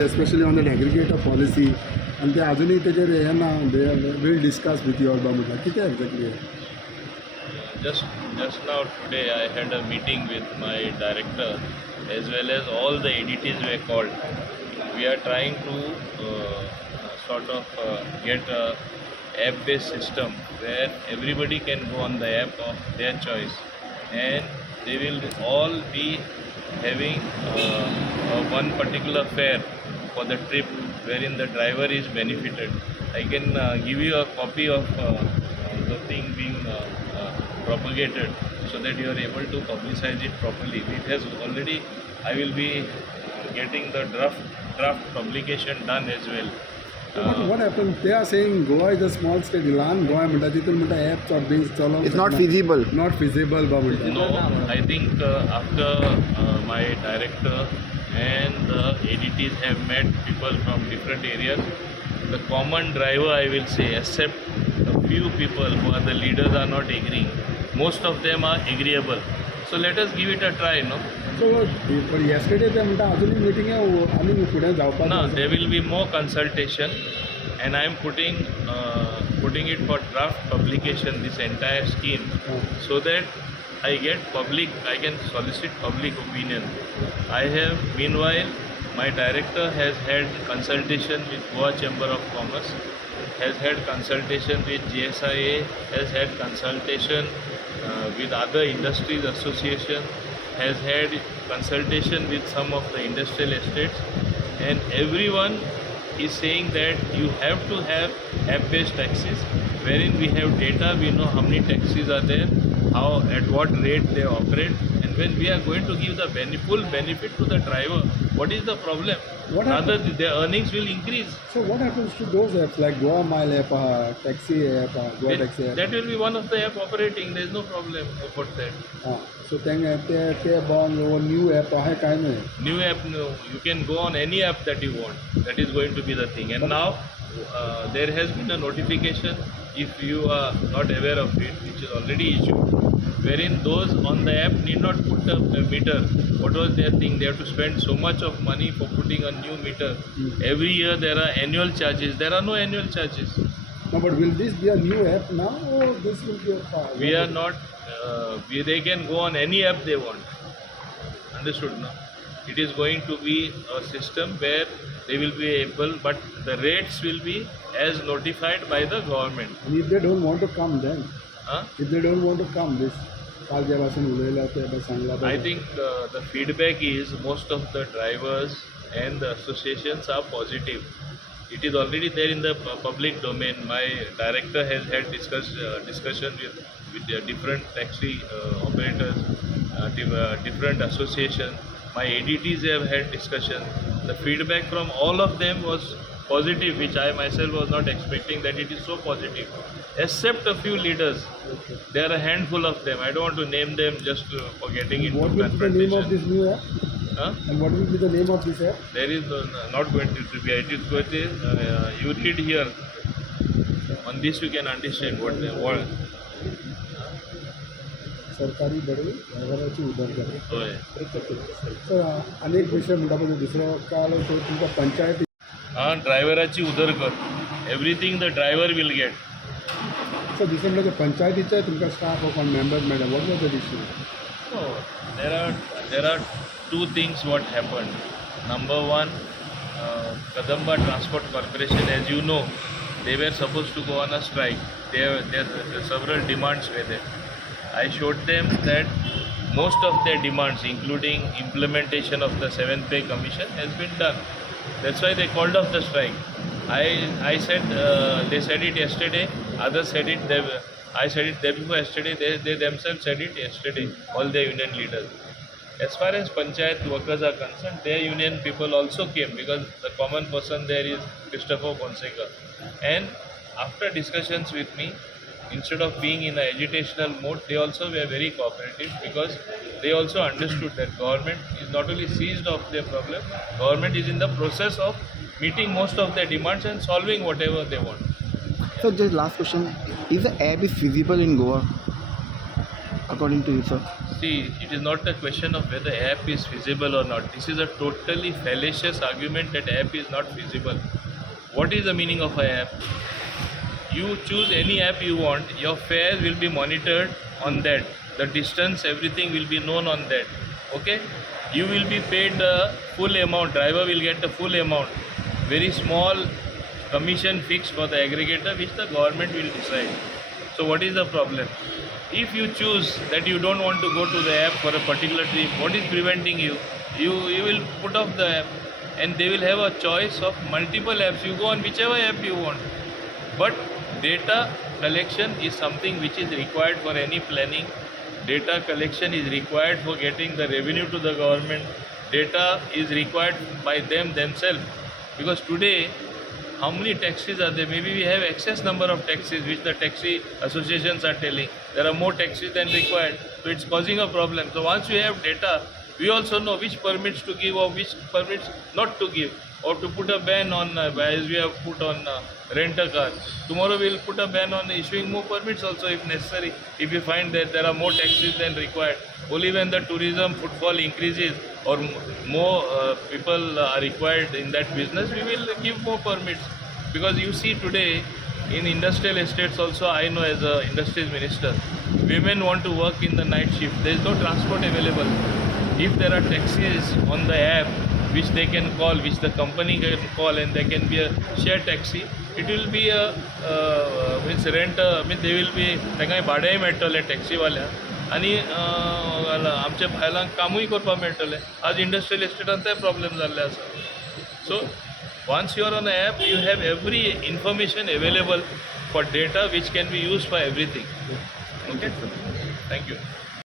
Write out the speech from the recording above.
especially on that aggregator policy, and they अजूनही त्याचेर हे ना they will discuss with you about म्हटलं किती exactly Just now today I had a meeting with my director as well as all the ADTs were called. We are trying to get a app-based system where everybody can go on the app of their choice, and they will all be having one particular fare for the trip wherein the driver is benefited. I can give you a copy of the thing being propagated so that you are able to publicize it properly. It has already, I will be getting the draft publication done as well. what happened? They are saying Goa is a small state. लहान गोवा म्हणटा तितून म्हणटा app चालू It's not feasible. Not feasible बा म्हणटा. No, I think after my director and the ADTs have met people from different areas, the common driver, I will say, except a few people who are the leaders are not agreeing. Most of them are agreeable. So let us give it a try, no? So but yesterday they म्हणटा अजूनही meeting आहे आम्ही पुढे जावपाक. No, there will be more consultation, and I am putting it for draft publication, this entire scheme, so that I can solicit public opinion. I have, meanwhile, my director has had consultation with Goa Chamber of Commerce, has had consultation with GSIA, has had consultation with other industries association, has had consultation with some of the industrial estates, and everyone is saying that you have to have app-based taxis, wherein we have data, we know how many taxis are there, at what rate they operate, and when we are going to give the full benefit to the driver, what is the problem? Rather, their earnings will increase. So what happens to those apps like Goa Mile app, taxi app, Goa taxi app? That will be one of the app operating. There is no problem about that. So ते बॉन new app आहे काय नाही. New app, no. You can go on any app that you want. That is going to be the thing. And now there has been a notification, if you are not aware of it, which is already issued, wherein those on the app need not put a meter. What was their thing? They have to spend so much of money for putting a new meter. Every year there are annual charges. There are no annual charges. No, but will this be a new app now, or this will be a We are not. They can go on any app they want. Understood, no? It is going to be a system where they will be able, but the rates will be as notified by the government. And if they don't want to come, then Huh? if they don't want to come, this काल जेव्हापासून उलयला तेव्हा Sangla. I think the feedback is most of the drivers and the associations are positive. It is already there in the public domain. My director has had discussion with the different taxi operators, different associations. My ADTs have had discussion. The feedback from all of them was positive, which I myself was not expecting that it is so positive. Except a few leaders. There are a handful of them. I don't want to name them just for getting into What will be the name of this new app? And what will be the name of this app? There is not going to be. It is going to. You read here. On this you can understand what they want. सरकारी बरोबर ड्रायव्हराची उदरगत. होय. तर अनेक विषय म्हणटा पण दुसरो काल तो तुमच्या पंचायत. ड्रायव्हराची उदरगत. Everything the driver will get. So दुसरं म्हणजे पंचायतीचे तुमका staff of members madam what was the issue? No, there are two things what happened. Number one, Kadamba Transport Corporation, as you know, they were supposed to go on a strike. There several demands were there. I showed them that most of their demands, including implementation of the 7th Pay Commission, has been done. That's why they called off the strike. I said, they said it yesterday, others said it, I said it day before yesterday, they themselves said it yesterday, all the union leaders. As far as Panchayat workers are concerned, their union people also came because the common person there is Christopher Fonseca. And after discussions with me, instead of being in an agitational mode, they also were very cooperative because they also understood that government is not only seized of their problem, government is in the process of meeting most of their demands and solving whatever they want. So just last question, if the app is feasible in Goa, according to you, sir? See, it is not a question of whether app is feasible or not. This is a totally fallacious argument that app is not feasible. What is the meaning of a app? You choose any app you want, your fares will be monitored on that. The distance, everything will be known on that. Okay? You will be paid the full amount, driver will get the full amount. Very small commission fixed for the aggregator which the government will decide. So what is the problem? If you choose that you don't want to go to the app for a particular trip, what is preventing you? You will put off the app and they will have a choice of multiple apps. You go on whichever app you want. But data collection is something which is required for any planning. Data collection is required for getting the revenue to the government. Data is required by them themselves. Because today, how many taxis are there? Maybe we have excess number of taxis which the taxi associations are telling. There are more taxis than required. So it's causing a problem. So once we have data, we also know which permits to give or which permits not to give. Or to put a ban on, as we have put on rent a car. Tomorrow we will put a ban on issuing more permits also if necessary. If you find that there are more taxis than required. Only when the tourism footfall increases or more people are required in that business, we will give more permits. Because you see today in industrial estates also, I know as a industries minister, women want to work in the night shift. There is no transport available. If there are taxis on the app which they can call, which the company can call, and there can be a shared taxi, it will be a means rent, means they will be तांकां भाडेंय मेळटलें टॅक्सीवाल्यांक आनी आमच्या बायलांक कामूय करपाक मेळटलें. आज industrial एस्टेटांतय problem जाल्ले आसा. So once you are on the app, you have every information available for data which can be used for everything. Okay? Thank you.